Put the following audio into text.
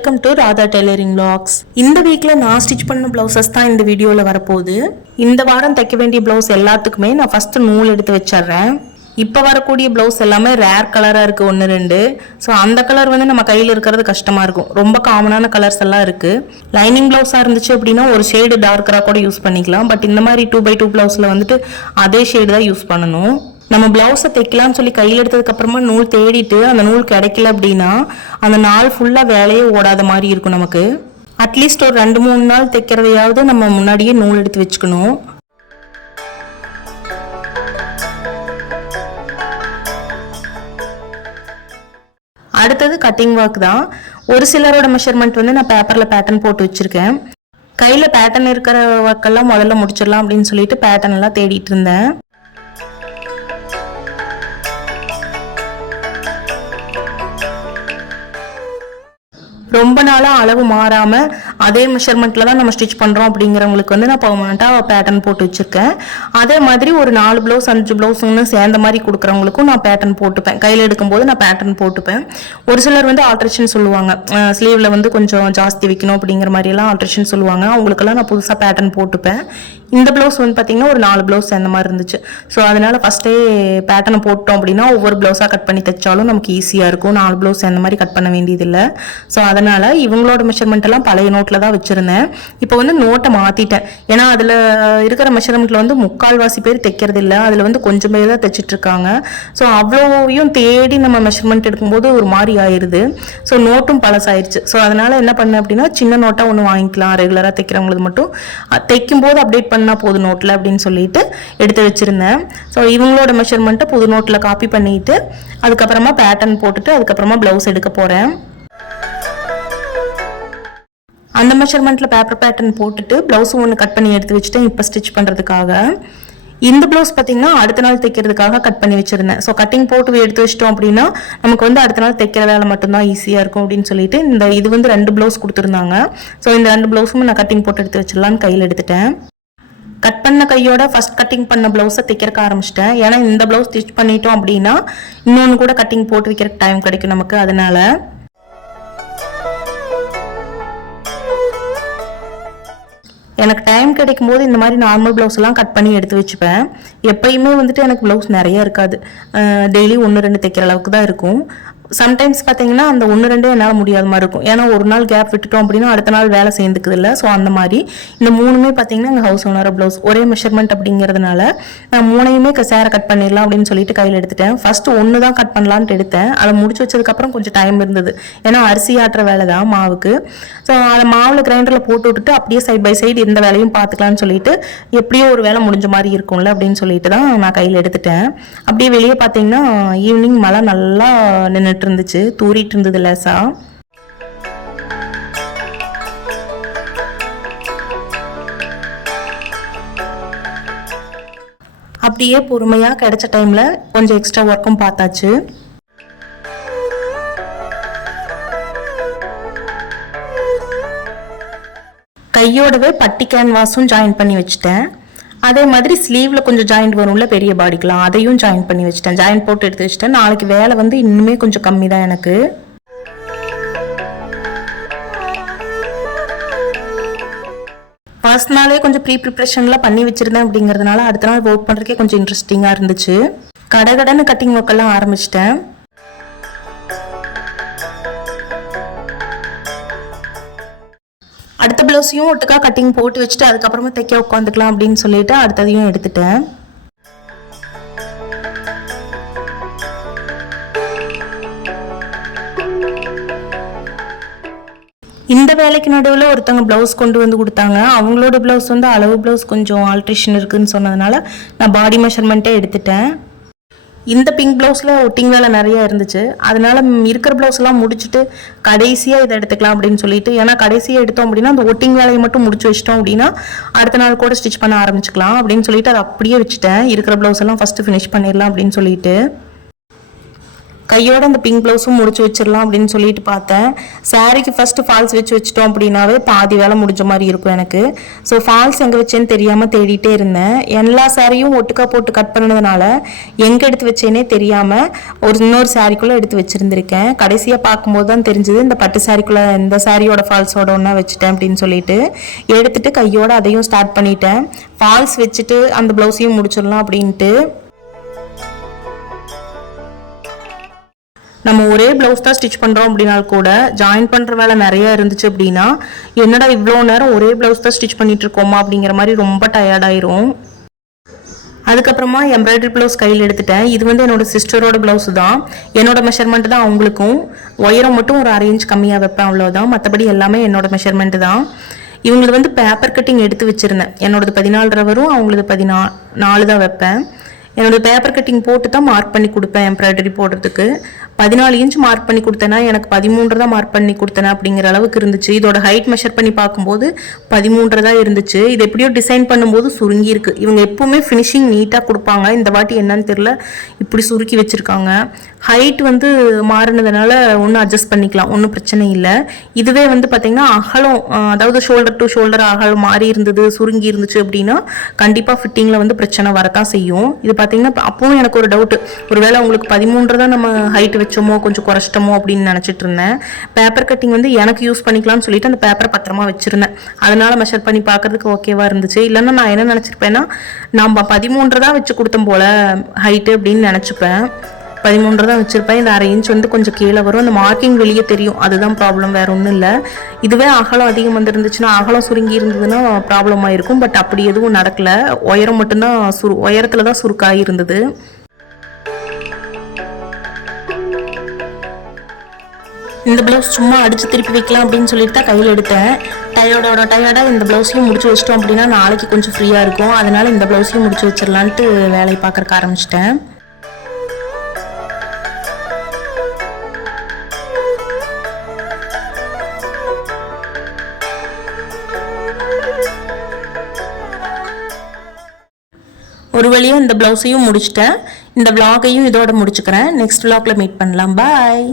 Welcome to Radha tailoring logs இந்த வீக்கில் நான் ஸ்டிச் பண்ண ப்ளவுசஸ் தான் இந்த வீடியோவில் வரப்போகுது. இந்த வாரம் தைக்க வேண்டிய ப்ளவுஸ் எல்லாத்துக்குமே நான் ஃபஸ்ட்டு நூல் எடுத்து வச்சிடுறேன். இப்போ வரக்கூடிய ப்ளவுஸ் எல்லாமே ரேர் கலராக இருக்குது ஒன்று ரெண்டு. ஸோ அந்த கலர் வந்து நம்ம கையில் இருக்கிறது கஷ்டமாக இருக்கும். ரொம்ப காமனான கலர்ஸ் எல்லாம் இருக்குது லைனிங் ப்ளவுஸாக இருந்துச்சு அப்படின்னா ஒரு ஷேடு டார்க்கராக கூட யூஸ் பண்ணிக்கலாம். பட் இந்த மாதிரி டூ பை டூ ப்ளவுஸில் வந்துட்டு அதே ஷேடு தான் யூஸ் பண்ணணும். நம்ம பிளவுஸை தைக்கலாம்னு சொல்லி கையில் எடுத்ததுக்கு அப்புறமா நூல் தேடிட்டு அந்த நூல் கிடைக்கல அப்படின்னா அந்த நாள் ஃபுல்லாக வேலையே ஓடாத மாதிரி இருக்கும் நமக்கு. அட்லீஸ்ட் ஒரு ரெண்டு மூணு நாள் தைக்கிறதையாவது நம்ம முன்னாடியே நூல் எடுத்து வச்சுக்கணும். அடுத்தது கட்டிங் ஒர்க் தான். ஒரு சிலரோட மெஷர்மெண்ட் வந்து நான் பேப்பரில் பேட்டர்ன் போட்டு வச்சுருக்கேன். கையில் பேட்டர்ன் இருக்கிற ஒர்க்கெல்லாம் முதல்ல முடிச்சிடலாம் அப்படின்னு சொல்லிட்டு பேட்டர்ன் எல்லாம் தேடிட்டு இருந்தேன். ரொம்ப நாளாக அளவு மாறாமல் அதே மெஷர்மெண்ட்டில் தான் நம்ம ஸ்டிச் பண்ணுறோம் அப்படிங்கிறவங்களுக்கு வந்து நான் பர்மனெண்ட்டாக பேட்டர்ன் போட்டு வச்சுருக்கேன். அதே மாதிரி ஒரு நாலு ப்ளவுஸ் அஞ்சு ப்ளவுஸுன்னு சேர்ந்த மாதிரி கொடுக்குறவங்களுக்கும் நான் பேட்டர்ன் போட்டுப்பேன். கையில் எடுக்கும்போது நான் பேட்டர்ன் போட்டுப்பேன். ஒரு சிலர் வந்து ஆல்ட்ரேஷன் சொல்லுவாங்க. ஸ்லீவில் வந்து கொஞ்சம் ஜாஸ்தி வைக்கணும் அப்படிங்கிற மாதிரியெல்லாம் ஆல்ட்ரேஷன் சொல்லுவாங்க. அவங்களுக்கெல்லாம் நான் புதுசாக பேட்டர்ன் போட்டுப்பேன். இந்த ப்ளவுஸ் வந்து பார்த்தீங்கன்னா ஒரு நாலு ப்ளவுஸ் அந்த மாதிரி இருந்துச்சு. ஸோ அதனால் ஃபஸ்ட்டே பேட்டர்னை போட்டோம் அப்படின்னா ஒவ்வொரு ப்ளவுஸாக கட் பண்ணி தைச்சாலும் நமக்கு ஈஸியாக இருக்கும். நாலு ப்ளவுஸ் அந்த மாதிரி கட் பண்ண வேண்டியதில்லை. ஸோ அதனால் இவங்களோட மெஷர்மெண்ட் எல்லாம் பழைய நோட்டில் தான் வச்சுருந்தேன். இப்போ வந்து நோட்டை மாற்றிட்டேன் ஏன்னா அதில் இருக்கிற மெஷர்மெண்ட்டில் வந்து முக்கால்வாசி பேர் தைக்கிறது இல்லை அதில் வந்து கொஞ்சம் பேர் தான் தைச்சிட்டு இருக்காங்க ஸோ அவ்வளோவையும் தேடி நம்ம மெஷர்மெண்ட் எடுக்கும்போது ஒரு மாதிரி ஆயிடுது ஸோ நோட்டும் பழசாயிருச்சு. ஸோ அதனால் என்ன பண்ணேன் அப்படின்னா சின்ன நோட்டாக ஒன்று வாங்கிக்கலாம். ரெகுலராக தைக்கிறவங்களுக்கு மட்டும். தைக்கும்போது தைக்கும் போது அப்டேட் பண்ணால் புது நோட்டில் அப்படின்னு சொல்லிட்டு எடுத்து வச்சுருந்தேன். ஸோ இவங்களோட மெஷர்மெண்ட்டை புது நோட்டில் காப்பி பண்ணிட்டு அதுக்கப்புறமா பேட்டர்ன் போட்டுட்டு அதுக்கப்புறமா ப்ளவுஸ் எடுக்க போகிறேன் அந்த மெஷர்மெண்ட்டில் பேப்பர் பேட்டர்ன் போட்டுட்டு ப்ளவுஸும் ஒன்று கட் பண்ணி எடுத்து வச்சுட்டேன் இப்போ ஸ்டிச் பண்ணுறதுக்காக இந்த ப்ளவுஸ் பார்த்தீங்கன்னா அடுத்த நாள் தைக்கிறதுக்காக கட் பண்ணி வச்சிருந்தேன். ஸோ கட்டிங் போட்டு எடுத்து வச்சிட்டோம் அப்படின்னா நமக்கு வந்து அடுத்த நாள் தைக்கிற வேலை மட்டும்தான் ஈஸியாக இருக்கும் அப்படின்னு சொல்லிட்டு இந்த இது வந்து ரெண்டு ப்ளவுஸ் கொடுத்துருந்தாங்க. ஸோ இந்த ரெண்டு ப்ளவுஸும் நான் கட்டிங் போட்டு எடுத்து வச்சிடலான்னு கையில் எடுத்துட்டேன். கட் பண்ண கையோட ஃபர்ஸ்ட் கட்டிங் பண்ண ப்ளவுஸை தைக்கிறக்க ஆரம்பிச்சிட்டேன். ஏன்னா இந்த ப்ளவுஸ் ஸ்டிச் பண்ணிட்டோம் அப்படின்னா இன்னொன்று கூட கட்டிங் போட்டு வைக்கிறக்கு டைம் கிடைக்கும் நமக்கு. அதனால எனக்கு டைம் கிடைக்கும் போது இந்த மாதிரி நார்மல் ப்ளவுஸ்லாம் கட் பண்ணி எடுத்து வச்சுப்பேன். எப்பயுமே வந்துட்டு எனக்கு ப்ளவுஸ் நிறைய இருக்காது. டெய்லி ஒன்று ரெண்டு தைக்கிற அளவுக்கு தான் இருக்கும். சம்டைம்ஸ் பார்த்தீங்கன்னா அந்த ஒன்று ரெண்டு என்னால் முடியாத மாதிரி இருக்கும். ஏன்னா ஒரு நாள் கேப் விட்டுட்டோம் அப்படின்னா அடுத்த நாள் வேலை சேர்ந்துக்குது இல்லை. ஸோ அந்த மாதிரி இந்த மூணுமே பார்த்தீங்கன்னா எங்கள் ஹவுஸ் ஓனர் ப்ளவுஸ் ஒரே மெஷர்மெண்ட் அப்படிங்கிறதுனால நான் மூணையுமே சேரை கட் பண்ணிடலாம் அப்படின்னு சொல்லிட்டு கையில் எடுத்துட்டேன். ஃபஸ்ட்டு ஒன்று தான் கட் பண்ணலான்ட்டு எடுத்தேன். அதை முடிச்சு வச்சதுக்கப்புறம் கொஞ்சம் டைம் இருந்தது. ஏன்னா அரிசி ஆட்டுற வேலை தான் மாவுக்கு. ஸோ அதை மாவில் கிரைண்டரில் போட்டு விட்டுட்டு அப்படியே சைட் பை சைடு எந்த வேலையும் பார்த்துக்கலாம்னு சொல்லிட்டு எப்படியோ ஒரு வேலை முடிஞ்ச மாதிரி இருக்கும்ல அப்படின்னு சொல்லிட்டு தான் நான் கையில் எடுத்துட்டேன். அப்படியே வெளியே பார்த்தீங்கன்னா ஈவினிங் மழை நல்லா நின்றுட்டு இருந்துச்சு தூரிட்டு இருந்தது லேசா. அப்படியே பொறுமையாக கிடைச்ச டைமில் கொஞ்சம் எக்ஸ்ட்ரா ஒர்க்கும் பார்த்தாச்சு. கையோடவே பட்டி கேன்வாஸும் ஜாயின் பண்ணி வச்சுட்டேன். அதே மாதிரி ஸ்லீவில் கொஞ்சம் ஜாயிண்ட் வரும்ல பெரிய பாடிக்கெலாம் அதையும் ஜாயின் பண்ணி வச்சுட்டேன். ஜாயின் போட்டு எடுத்து வச்சுட்டேன். நாளைக்கு வேலை வந்து இன்னுமே கொஞ்சம் கம்மி தான் எனக்கு. ஃபர்ஸ்ட் நாளே கொஞ்சம் ப்ரீ ப்ரிப்ரேஷன்லாம் பண்ணி வச்சிருந்தேன் அப்படிங்கிறதுனால அடுத்த நாள் ஒர்க் பண்ணுறதுக்கே கொஞ்சம் இன்ட்ரெஸ்டிங்காக இருந்துச்சு. கடகடன்னு கட்டிங் ஒர்க்கெல்லாம் ஆரம்பிச்சிட்டேன். ப்ளவுஸையும் ஒட்டுக்கா கட்டிங் போட்டு வச்சுட்டு அதுக்கப்புறமா தைக்க உட்காந்துக்கலாம் அப்படின்னு சொல்லிட்டு அடுத்ததையும் எடுத்துட்டேன். இந்த வேலைக்கு நடுவில் ஒருத்தவங்க ப்ளவுஸ் கொண்டு வந்து கொடுத்தாங்க. அவங்களோட ப்ளவுஸ் வந்து அளவு ப்ளவுஸ் கொஞ்சம் ஆல்ட்ரேஷன் இருக்குதுன்னு சொன்னதுனால நான் பாடி மெஷர்மெண்ட்டே எடுத்துட்டேன். இந்த பிங்க் ப்ளவுஸில் ஒட்டிங் வேலை நிறையா இருந்துச்சு. அதனால் இருக்கிற ப்ளவுஸ் எல்லாம் முடிச்சுட்டு கடைசியாக இதை எடுத்துக்கலாம் அப்படின்னு சொல்லிட்டு ஏன்னா கடைசியாக எடுத்தோம் அப்படின்னா அந்த ஒட்டிங் வேலையை மட்டும் முடிச்சு வச்சிட்டோம் அப்படின்னா அடுத்த நாள் கூட ஸ்டிச் பண்ண ஆரம்பிச்சுக்கலாம் அப்படின்னு சொல்லிட்டு அதை அப்படியே வச்சுட்டேன். இருக்கிற ப்ளவுஸ் எல்லாம் ஃபஸ்ட்டு ஃபினிஷ் பண்ணிடலாம் அப்படின்னு சொல்லிட்டு. கையோட அந்த பிங்க் ப்ளவுஸும் முடிச்சு வச்சிடலாம் அப்படின்னு சொல்லிட்டு பார்த்தேன். சாரிக்கு ஃபர்ஸ்ட் ஃபால்ஸ் வச்சு வச்சிட்டோம் அப்படின்னாவே பாதி வேலை முடிஞ்ச மாதிரி இருக்கும் எனக்கு. ஸோ ஃபால்ஸ் எங்கே வச்சேன்னு தெரியாமல் தேடிட்டே இருந்தேன். எல்லா சாரியும் ஒட்டுக்கா போட்டு கட் பண்ணதுனால எங்கே எடுத்து வச்சேனே தெரியாமல் ஒரு இன்னொரு சாரிக்குள்ளே எடுத்து வச்சிருந்திருக்கேன். கடைசியாக பார்க்கும்போது தான் தெரிஞ்சது இந்த பட்டு சாரிக்குள்ளே இந்த சாரியோட ஃபால்ஸோட ஒன்றா வச்சுட்டேன் அப்படின்னு சொல்லிட்டு எடுத்துட்டு கையோட அதையும் ஸ்டார்ட் பண்ணிட்டேன். ஃபால்ஸ் வச்சுட்டு அந்த ப்ளவுஸையும் முடிச்சிடலாம் அப்படின்ட்டு நம்ம ஒரே ப்ளவுஸ் தான் ஸ்டிச் பண்ணுறோம் அப்படின்னாலும் கூட ஜாயின் பண்ணுற வேலை நிறையா இருந்துச்சு அப்படின்னா என்னடா இவ்வளோ நேரம் ஒரே ப்ளவுஸ் தான் ஸ்டிச் பண்ணிட்டு இருக்கோமா அப்படிங்கிற மாதிரி ரொம்ப டயர்டாயிரும் அதுக்கப்புறமா எம்ப்ராய்டரி ப்ளவுஸ் கையில் எடுத்துட்டேன். இது வந்து என்னோட சிஸ்டரோட ப்ளவுஸ் தான். என்னோட மெஷர்மெண்ட் தான் அவங்களுக்கும். உயரம் மட்டும் ஒரு அரை இன்ச் கம்மியாக வைப்பேன் அவ்வளோதான் மற்றபடி எல்லாமே என்னோட மெஷர்மெண்ட் தான். இவங்களுக்கு வந்து பேப்பர் கட்டிங் எடுத்து வச்சிருந்தேன். என்னோடது பதினாலரை வரும் அவங்களது பதினா நாலு தான் வைப்பேன். என்னோட பேப்பர் கட்டிங் போட்டு தான் மார்க் பண்ணி கொடுப்பேன் எம்ப்ராய்டரி போடுறதுக்கு. பதினாலு இன்ச் மார்க் பண்ணி கொடுத்தேன்னா எனக்கு பதிமூன்று தான் மார்க் பண்ணி கொடுத்தேன் அப்படிங்கிற அளவுக்கு இருந்துச்சு. இதோட ஹைட் மெஷர் பண்ணி பார்க்கும்போது பதிமூன்று தான் இருந்துச்சு. இது எப்படியோ டிசைன் பண்ணும்போது சுருங்கி இருக்கு. இவங்க எப்பவுமே ஃபினிஷிங் நீட்டாக கொடுப்பாங்க. இந்த வாட்டி என்னன்னு தெரியல. இப்படி சுருக்கி வச்சுருக்காங்க. ஹைட் வந்து மாறினதுனால ஒன்றும் அட்ஜஸ்ட் பண்ணிக்கலாம். ஒன்றும் பிரச்சனை இல்லை. இதுவே வந்து பார்த்திங்கன்னா அகலம் அதாவது ஷோல்டர் டு ஷோல்டர் அகலம் மாறி இருந்தது சுருங்கி இருந்துச்சு அப்படின்னா கண்டிப்பாக ஃபிட்டிங்கில் வந்து பிரச்சனை வரத்தான் செய்யும். இது பார்த்தீங்கன்னா அப்பவும் எனக்கு ஒரு டவுட் ஒருவேளை உங்களுக்கு பதிமூன்று தான் நம்ம ஹைட் வச்சோமோ கொஞ்சம் குறைச்சிட்டோமோ அப்படின்னு நினச்சிட்டு இருந்தேன். பேப்பர் கட்டிங் வந்து எனக்கு யூஸ் பண்ணிக்கலாம்னு சொல்லிட்டு அந்த பேப்பரை பத்திரமா வச்சிருந்தேன். அதனால மெஷர் பண்ணி பார்க்கறதுக்கு ஓகேவா இருந்துச்சு. இல்லைன்னா நான் என்ன நினச்சிருப்பேன்னா நம்ம பதிமூன்று தான் வச்சு கொடுத்தோம் போல ஹைட்டு அப்படின்னு நினச்சிப்பேன். பதிமூன்று தான் வச்சிருப்பேன். இந்த அரை இன்ச் வந்து கொஞ்சம் கீழே வரும். அந்த மார்க்கிங் வெளியே தெரியும். அதுதான் ப்ராப்ளம் வேற ஒன்றும் இல்லை. இதுவே அகலம் அதிகம் வந்துருந்துச்சுன்னா அகலம் சுருங்கி இருந்ததுன்னா ப்ராப்ளம் ஆயிருக்கும். பட் அப்படி எதுவும் நடக்கல. உயரம் மட்டும்தான் சுரு உயரத்துல தான் சுருக்காகி இருந்தது. இந்த ப்ளவுஸ் சும்மா அடிச்சு திருப்பி வைக்கலாம் அப்படின்னு சொல்லிட்டு தான் கையில் எடுத்தேன். டயர்டோட டயர்டாக இந்த ப்ளவுஸையும் முடிச்சு வச்சிட்டோம் அப்படின்னா நாளைக்கு கொஞ்சம் ஃப்ரீயாக இருக்கும். அதனால இந்த ப்ளவுஸையும் முடிச்சு வச்சிடலான்ட்டு வேலையை பார்க்கறக்கு ஆரம்பிச்சிட்டேன். ஒரு வழியாக இந்த ப்ளவுஸையும் முடிச்சிட்டேன். இந்த vlog-ஐயும் இதோட முடிச்சுக்கிறேன். நெக்ஸ்ட் vlog-ல மீட் பண்ணலாம். பாய்